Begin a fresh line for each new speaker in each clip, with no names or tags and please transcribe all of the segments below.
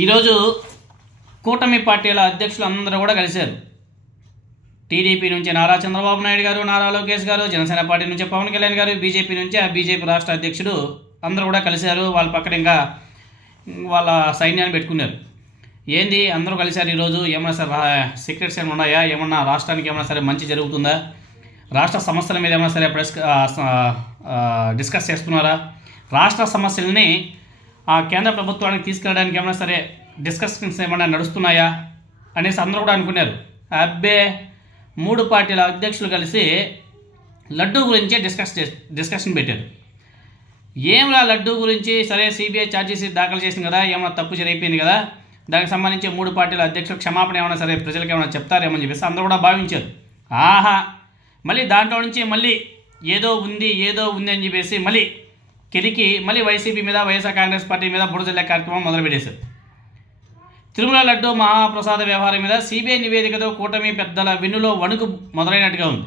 ఈరోజు కూటమి పార్టీల అధ్యక్షులు అందరూ కూడా కలిశారు టీడీపీ నుంచి నారా చంద్రబాబు నాయుడు గారు నారా లోకేష్ గారు జనసేన పార్టీ నుంచి పవన్ కళ్యాణ్ గారు బీజేపీ నుంచి ఆ బీజేపీ రాష్ట్ర అధ్యక్షుడు అందరూ కూడా కలిశారు వాళ్ళ పక్కన ఇంకా వాళ్ళ సైన్యాన్ని పెట్టుకున్నారు ఏంది అందరూ కలిశారు ఈరోజు ఏమైనా సార్ సీక్రెట్స్ ఏమైనా ఉన్నాయా ఏమన్నా రాష్ట్రానికి ఏమైనా సరే మంచి జరుగుతుందా రాష్ట్ర సమస్యల మీద ఏమైనా సరే డిస్కస్ చేసుకున్నారా రాష్ట్ర సమస్యలని ఆ కేంద్ర ప్రభుత్వానికి తీసుకెళ్ళడానికి ఏమైనా సరే డిస్కషన్స్ ఏమైనా నడుస్తున్నాయా అనేసి అందరూ కూడా అనుకున్నారు అబ్బే మూడు పార్టీల అధ్యక్షులు కలిసి లడ్డూ గురించే డిస్కస్ డిస్కషన్ పెట్టారు ఏమిరా లడ్డూ గురించి సరే సిబిఐ ఛార్జీసీ దాఖలు చేసింది కదా ఏమైనా తప్పు జరిగిపోయింది కదా దానికి సంబంధించి మూడు పార్టీల అధ్యక్షులు క్షమాపణ ఏమైనా సరే ప్రజలకు ఏమైనా చెప్తారేమని చెప్పేసి అందరూ కూడా భావించారు ఆహా మళ్ళీ దాంట్లో నుంచి మళ్ళీ ఏదో ఉంది ఏదో ఉంది అని చెప్పేసి మళ్ళీ కిరికి మళ్ళీ వైసీపీ మీద వైఎస్ఆర్ కాంగ్రెస్ పార్టీ మీద జిల్లా కార్యక్రమం మొదలుపెట్టేశారు తిరుమల లడ్డు మహాప్రసాద వ్యవహారం మీద సిబిఐ నివేదికతో కూటమి పెద్దల వెన్నులో వణుకు మొదలైనట్టుగా ఉంది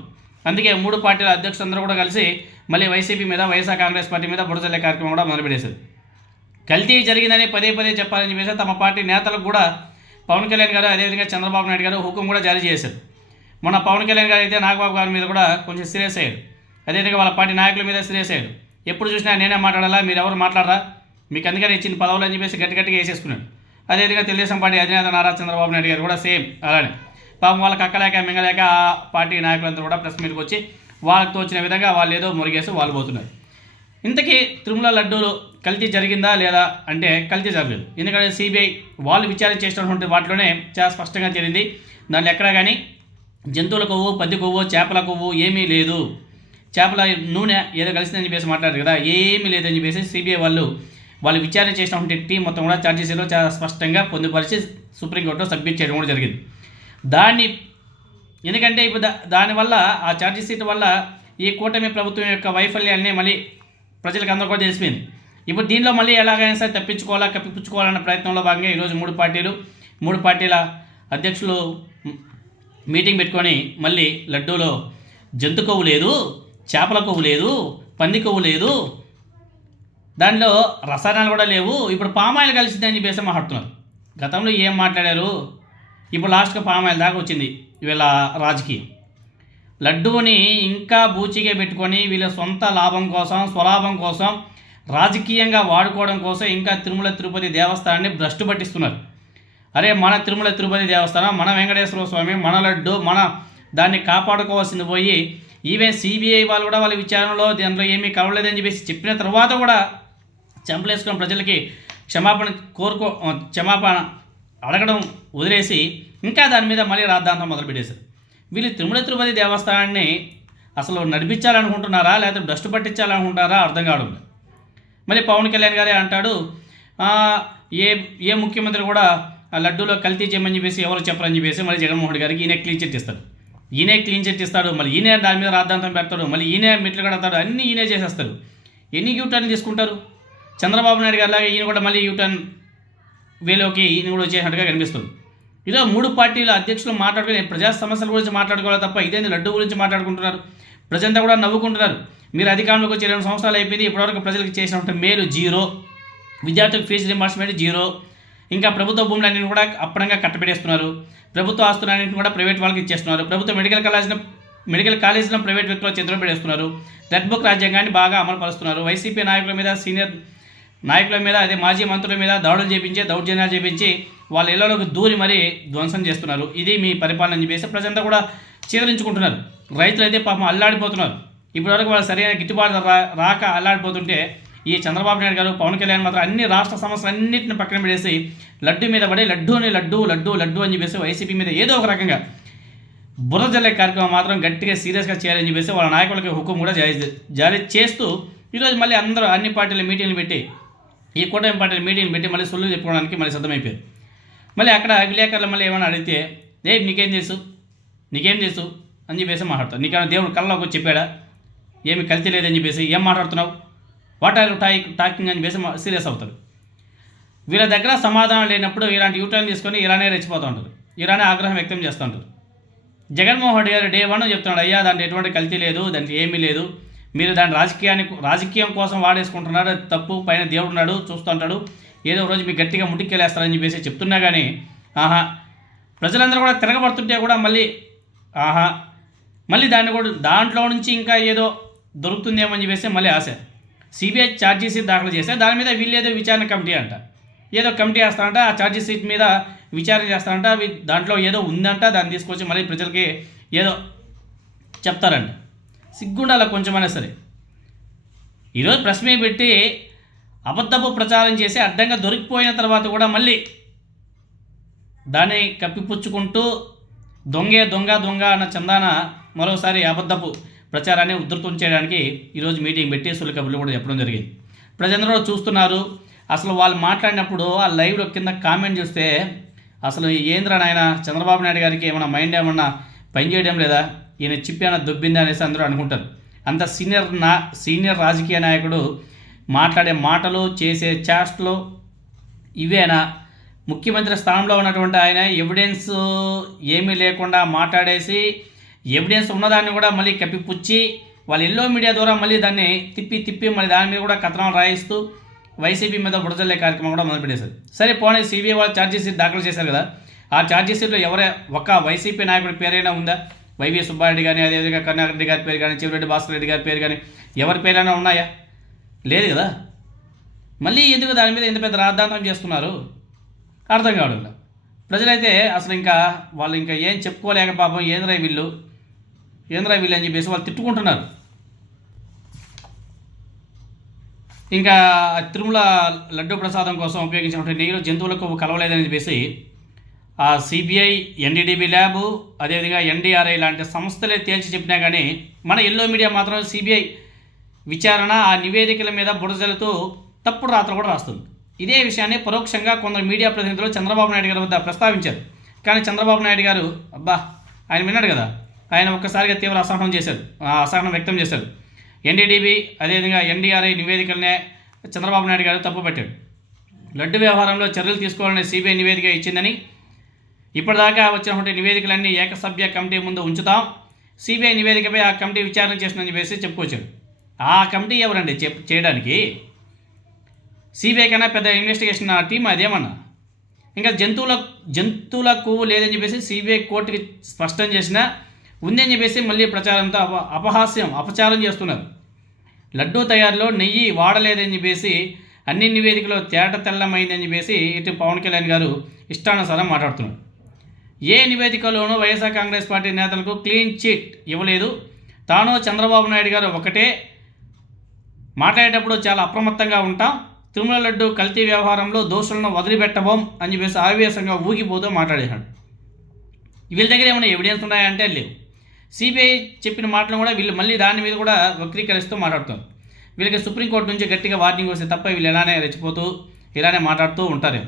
అందుకే మూడు పార్టీల అధ్యక్షులందరూ కూడా కలిసి మళ్ళీ వైసీపీ మీద వైఎస్ఆర్ కాంగ్రెస్ పార్టీ మీద జిల్లా కార్యక్రమం కూడా మొదలుపెట్టేశారు కల్తీ జరిగిందని పదే పదే చెప్పాలని చెప్పేసి తమ పార్టీ నేతలకు కూడా పవన్ కళ్యాణ్ గారు అదేవిధంగా చంద్రబాబు నాయుడు గారు హుకుం కూడా జారీ చేశారు మొన్న పవన్ కళ్యాణ్ గారు అయితే నాగబాబు గారి మీద కూడా కొంచెం సీరియస్ అయ్యారు అదేవిధంగా వాళ్ళ పార్టీ నాయకుల మీద సీరియస్ అయ్యారు ఎప్పుడు చూసినా నేనే మాట్లాడాలా మీరు ఎవరు మాట్లాడరా మీకు అందుకనే ఇచ్చిన పదవులు అని చెప్పేసి గట్టి గట్టిగా వేసేసుకున్నాడు అదేవిధంగా తెలుగుదేశం పార్టీ అధినేత నారా చంద్రబాబు నాయుడు గారు కూడా సేమ్ అలానే పాపం వాళ్ళకి అక్కలేక మింగలేక ఆ పార్టీ నాయకులంతా కూడా ప్రెస్ మీట్కి వచ్చి వాళ్ళకి తోచిన విధంగా వాళ్ళు ఏదో మురిగేసి వాళ్ళు పోతున్నారు ఇంతకీ తిరుమల లడ్డూలు కల్తీ జరిగిందా లేదా అంటే కల్తీ జరగలేదు ఎందుకంటే సిబిఐ వాళ్ళు విచారణ చేసినటువంటి వాటిలోనే చాలా స్పష్టంగా జరిగింది దాన్ని ఎక్కడా కానీ జంతువుల కొవ్వు పద్ది కొవ్వు చేపల కొవ్వు ఏమీ లేదు చేపల నూనె ఏదో కలిసిందని చెప్పేసి మాట్లాడారు కదా ఏమీ లేదని చెప్పేసి సిబిఐ వాళ్ళు వాళ్ళు విచారణ చేసినటువంటి టీం మొత్తం కూడా ఛార్జీసీలో చాలా స్పష్టంగా పొందుపరిచి సుప్రీంకోర్టులో సబ్మిట్ చేయడం కూడా జరిగింది దాన్ని ఎందుకంటే ఇప్పుడు దానివల్ల ఆ సీట్ వల్ల ఈ కూటమి ప్రభుత్వం యొక్క వైఫల్యాన్ని మళ్ళీ ప్రజలకు అందరూ కూడా తెలిసిపోయింది ఇప్పుడు దీనిలో మళ్ళీ ఎలాగైనా సరే తప్పించుకోవాలా కప్పించుకోవాలన్న ప్రయత్నంలో భాగంగా ఈరోజు మూడు పార్టీలు మూడు పార్టీల అధ్యక్షులు మీటింగ్ పెట్టుకొని మళ్ళీ లడ్డూలో జంతుకోవు లేదు చేపల కొవ్వు లేదు పంది కొవ్వు లేదు దాంట్లో రసాయనాలు కూడా లేవు ఇప్పుడు పామాయిల్ కలిసిందని చెప్పేసి మాట్లాడుతున్నారు గతంలో ఏం మాట్లాడారు ఇప్పుడు లాస్ట్గా పామాయిల్ దాకా వచ్చింది వీళ్ళ రాజకీయం లడ్డూని ఇంకా బూచిగా పెట్టుకొని వీళ్ళ సొంత లాభం కోసం స్వలాభం కోసం రాజకీయంగా వాడుకోవడం కోసం ఇంకా తిరుమల తిరుపతి దేవస్థానాన్ని భ్రష్టు పట్టిస్తున్నారు అరే మన తిరుమల తిరుపతి దేవస్థానం మన వెంకటేశ్వర స్వామి మన లడ్డు మన దాన్ని కాపాడుకోవాల్సింది పోయి ఈవెన్ సిబిఐ వాళ్ళు కూడా వాళ్ళ విచారణలో దీంట్లో ఏమీ కలవలేదని చెప్పేసి చెప్పిన తర్వాత కూడా చెంపలేసుకున్న ప్రజలకి క్షమాపణ కోరుకో క్షమాపణ అడగడం వదిలేసి ఇంకా దాని మీద మళ్ళీ రాద్ధాంతం మొదలుపెట్టేశారు వీళ్ళు తిరుమల తిరుపతి దేవస్థానాన్ని అసలు నడిపించాలనుకుంటున్నారా లేకపోతే డస్ట్ పట్టించాలనుకుంటున్నారా అర్థం కావడం మళ్ళీ పవన్ కళ్యాణ్ గారే అంటాడు ఏ ఏ ముఖ్యమంత్రి కూడా లడ్డూలో కల్తీ చేయమని చెప్పేసి ఎవరు చెప్పరని చెప్పేసి మళ్ళీ జగన్మోహన్ గారికి ఈయన క్లీన్ చిట్ ఈయనే క్లీన్ చెట్ ఇస్తాడు మళ్ళీ ఈయనే దాని మీద రాద్ధాంతం పెడతాడు మళ్ళీ ఈయనే మెట్లు కడతాడు అన్నీ ఈయనే చేసేస్తారు ఎన్ని యూటర్న్ తీసుకుంటారు చంద్రబాబు నాయుడు గారు అలాగే ఈయన కూడా మళ్ళీ యూటర్న్ వేలోకి ఈయన కూడా వచ్చేసినట్టుగా కనిపిస్తుంది ఇలా మూడు పార్టీల అధ్యక్షులు మాట్లాడుకుని ప్రజా సమస్యల గురించి మాట్లాడుకోవాలి తప్ప ఇదేంది లడ్డు గురించి మాట్లాడుకుంటున్నారు ప్రజంతా కూడా నవ్వుకుంటున్నారు మీరు అధికారంలోకి వచ్చి రెండు సంవత్సరాలు అయిపోయింది ఇప్పటివరకు ప్రజలకు చేసినటువంటి మేలు జీరో విద్యార్థులకు ఫీజు రిమార్స్మెంట్ జీరో ఇంకా ప్రభుత్వ భూములన్నింటిని కూడా అప్పనంగా కట్టబెట్టేస్తున్నారు ప్రభుత్వ ఆస్తులన్నింటిని కూడా ప్రైవేట్ వాళ్ళకి ఇచ్చేస్తున్నారు ప్రభుత్వ మెడికల్ కాలేజీని మెడికల్ కాలేజీలను ప్రైవేట్ వ్యక్తులు చేతిలో పెడేస్తున్నారు రెడ్ బుక్ రాజ్యాంగాన్ని బాగా అమలు పరుస్తున్నారు వైసీపీ నాయకుల మీద సీనియర్ నాయకుల మీద అదే మాజీ మంత్రుల మీద దాడులు చేపించి దౌర్జన్యాలు చేపించి వాళ్ళ ఇళ్లలోకి దూరి మరీ ధ్వంసం చేస్తున్నారు ఇది మీ పరిపాలన చెప్పేసి ప్రజలంతా కూడా చీదరించుకుంటున్నారు రైతులు అయితే పాపం అల్లాడిపోతున్నారు ఇప్పటివరకు వాళ్ళు సరైన గిట్టుబాటు రాక అల్లాడిపోతుంటే ఈ చంద్రబాబు నాయుడు గారు పవన్ కళ్యాణ్ మాత్రం అన్ని రాష్ట్ర అన్నింటిని పక్కన పెడేసి లడ్డు మీద పడి లడ్డూని లడ్డు లడ్డు లడ్డు అని చెప్పేసి వైసీపీ మీద ఏదో ఒక రకంగా బురద జల్లే కార్యక్రమం మాత్రం గట్టిగా సీరియస్గా చేయాలని చెప్పేసి వాళ్ళ నాయకులకి హుకుం కూడా జారీ జారీ చేస్తూ ఈరోజు మళ్ళీ అందరూ అన్ని పార్టీల మీటింగ్లు పెట్టి ఈ కూటమి పార్టీల మీటింగ్ పెట్టి మళ్ళీ సొల్లు చెప్పుకోవడానికి మళ్ళీ సిద్ధమైపోయారు మళ్ళీ అక్కడ విలేకరులు మళ్ళీ ఏమైనా అడిగితే ఏ నీకేం తెలుసు నీకేం తెలుసు అని చెప్పేసి మాట్లాడతారు నీకేమైనా దేవుడు కళ్ళలోకి వచ్చి చెప్పాడా ఏమి కల్తీ లేదని చెప్పేసి ఏం మాట్లాడుతున్నావు వాట్ ఆర్ టాక్ టాకింగ్ అని వేసి సీరియస్ అవుతారు వీళ్ళ దగ్గర సమాధానం లేనప్పుడు ఇలాంటి యూటర్న్ తీసుకొని ఇలానే రెచ్చిపోతూ ఉంటారు ఇలానే ఆగ్రహం వ్యక్తం చేస్తూ ఉంటారు జగన్మోహన్ రెడ్డి గారు డే వన్ చెప్తున్నాడు అయ్యా దాంట్లో ఎటువంటి కల్తీ లేదు దాంట్లో ఏమీ లేదు మీరు దాని రాజకీయానికి రాజకీయం కోసం వాడేసుకుంటున్నారు తప్పు పైన దేవుడు ఉన్నాడు చూస్తుంటాడు ఏదో రోజు మీకు గట్టిగా ముటిక్కెళ్ళేస్తారని చెప్పేసి చెప్తున్నా కానీ ఆహా ప్రజలందరూ కూడా తిరగబడుతుంటే కూడా మళ్ళీ ఆహా మళ్ళీ దాన్ని కూడా దాంట్లో నుంచి ఇంకా ఏదో దొరుకుతుందేమని చెప్పేసి మళ్ళీ ఆశ సిబిఐ ఛార్జ్షీట్ దాఖలు చేస్తే దాని మీద వీళ్ళు ఏదో విచారణ కమిటీ అంట ఏదో కమిటీ వేస్తారంట ఆ షీట్ మీద విచారణ చేస్తారంట దాంట్లో ఏదో ఉందంట దాన్ని తీసుకొచ్చి మళ్ళీ ప్రజలకి ఏదో చెప్తారంట సిగ్గుండాల కొంచెమైనా సరే ఈరోజు ప్రెస్ మీద పెట్టి అబద్ధపు ప్రచారం చేసి అడ్డంగా దొరికిపోయిన తర్వాత కూడా మళ్ళీ దాన్ని కప్పిపుచ్చుకుంటూ దొంగే దొంగ దొంగ అన్న చందాన మరోసారి అబద్ధపు ప్రచారాన్ని ఉధృతం చేయడానికి ఈరోజు మీటింగ్ పెట్టి సులి కబుర్లు కూడా చెప్పడం జరిగింది ప్రజలందరూ చూస్తున్నారు అసలు వాళ్ళు మాట్లాడినప్పుడు ఆ లైవ్లో కింద కామెంట్ చూస్తే అసలు ఏంద్ర నాయన చంద్రబాబు నాయుడు గారికి ఏమైనా మైండ్ ఏమన్నా పని చేయడం లేదా ఈయన చిప్పేమైనా దొబ్బిందా అనేసి అందరూ అనుకుంటారు అంత సీనియర్ నా సీనియర్ రాజకీయ నాయకుడు మాట్లాడే మాటలు చేసే చాస్ట్లు ఇవేనా ముఖ్యమంత్రి స్థానంలో ఉన్నటువంటి ఆయన ఎవిడెన్స్ ఏమీ లేకుండా మాట్లాడేసి ఎవిడెన్స్ ఉన్నదాన్ని కూడా మళ్ళీ కప్పిపుచ్చి వాళ్ళు ఎల్లో మీడియా ద్వారా మళ్ళీ దాన్ని తిప్పి తిప్పి మళ్ళీ దాని మీద కూడా కథనాలు రాయిస్తూ వైసీపీ మీద బుడజల్లే కార్యక్రమం కూడా మొదలుపెట్టేశారు సరే పోనీ సిబిఐ వాళ్ళు షీట్ దాఖలు చేశారు కదా ఆ షీట్లో ఎవరే ఒక్క వైసీపీ నాయకుడి పేరైనా ఉందా వైవి సుబ్బారెడ్డి కానీ అదేవిధంగా రెడ్డి గారి పేరు కానీ చివరెడ్డి భాస్కర్ రెడ్డి గారి పేరు కానీ ఎవరి పేరైనా ఉన్నాయా లేదు కదా మళ్ళీ ఎందుకు దాని మీద ఇంత పెద్ద రాద్ధాంతం చేస్తున్నారు అర్థం కావడం ప్రజలైతే అసలు ఇంకా వాళ్ళు ఇంకా ఏం చెప్పుకోలేక పాపం ఏంద్రై వీళ్ళు ఏంద్రా వీళ్ళు అని చెప్పేసి వాళ్ళు తిట్టుకుంటున్నారు ఇంకా తిరుమల లడ్డు ప్రసాదం కోసం ఉపయోగించినటువంటి నీరు జంతువులకు కలవలేదని చెప్పేసి ఆ సిబిఐ ఎన్డీడీబీ ల్యాబ్ అదేవిధంగా ఎన్డీఆర్ఐ లాంటి సంస్థలే తేల్చి చెప్పినా కానీ మన ఎల్లో మీడియా మాత్రం సిబిఐ విచారణ ఆ నివేదికల మీద బుడజలుతూ తప్పుడు రాత్రి కూడా రాస్తుంది ఇదే విషయాన్ని పరోక్షంగా కొందరు మీడియా ప్రతినిధులు చంద్రబాబు నాయుడు గారి వద్ద ప్రస్తావించారు కానీ చంద్రబాబు నాయుడు గారు అబ్బా ఆయన విన్నాడు కదా ఆయన ఒక్కసారిగా తీవ్ర అసహనం చేశారు ఆ అసహనం వ్యక్తం చేశారు ఎన్డీడీబీ అదేవిధంగా ఎన్డీఆర్ఐ నివేదికలనే చంద్రబాబు నాయుడు గారు పెట్టాడు లడ్డు వ్యవహారంలో చర్యలు తీసుకోవాలని సిబిఐ నివేదిక ఇచ్చిందని ఇప్పటిదాకా వచ్చినటువంటి నివేదికలన్నీ ఏకసభ్య కమిటీ ముందు ఉంచుతాం సిబిఐ నివేదికపై ఆ కమిటీ విచారణ చేసిందని చెప్పేసి చెప్పుకొచ్చాడు ఆ కమిటీ ఎవరండి చెప్ చేయడానికి సిబిఐ కన్నా పెద్ద ఇన్వెస్టిగేషన్ టీం అదేమన్నా ఇంకా జంతువుల జంతువుల కొవ్వు లేదని చెప్పేసి సిబిఐ కోర్టుకి స్పష్టం చేసిన ఉందని చెప్పేసి మళ్ళీ ప్రచారంతో అప అపహాస్యం అపచారం చేస్తున్నారు లడ్డూ తయారులో నెయ్యి వాడలేదని చెప్పేసి అన్ని నివేదికలో తేట తెల్లమైందని చెప్పేసి ఇటు పవన్ కళ్యాణ్ గారు ఇష్టానుసారం మాట్లాడుతున్నారు ఏ నివేదికలోనూ వైఎస్ఆర్ కాంగ్రెస్ పార్టీ నేతలకు క్లీన్ చిట్ ఇవ్వలేదు తాను చంద్రబాబు నాయుడు గారు ఒకటే మాట్లాడేటప్పుడు చాలా అప్రమత్తంగా ఉంటాం తిరుమల లడ్డు కల్తీ వ్యవహారంలో దోషులను వదిలిపెట్టబోం అని చెప్పేసి ఆవేశంగా ఊగిపోతూ మాట్లాడేశాడు వీళ్ళ దగ్గర ఏమైనా ఎవిడెన్స్ ఉన్నాయంటే లేవు సిబిఐ చెప్పిన మాటలు కూడా వీళ్ళు మళ్ళీ దాని మీద కూడా వక్రీకరిస్తూ మాట్లాడుతారు వీళ్ళకి సుప్రీంకోర్టు నుంచి గట్టిగా వార్నింగ్ వస్తే తప్ప వీళ్ళు ఎలానే రెచ్చిపోతూ ఇలానే మాట్లాడుతూ ఉంటారు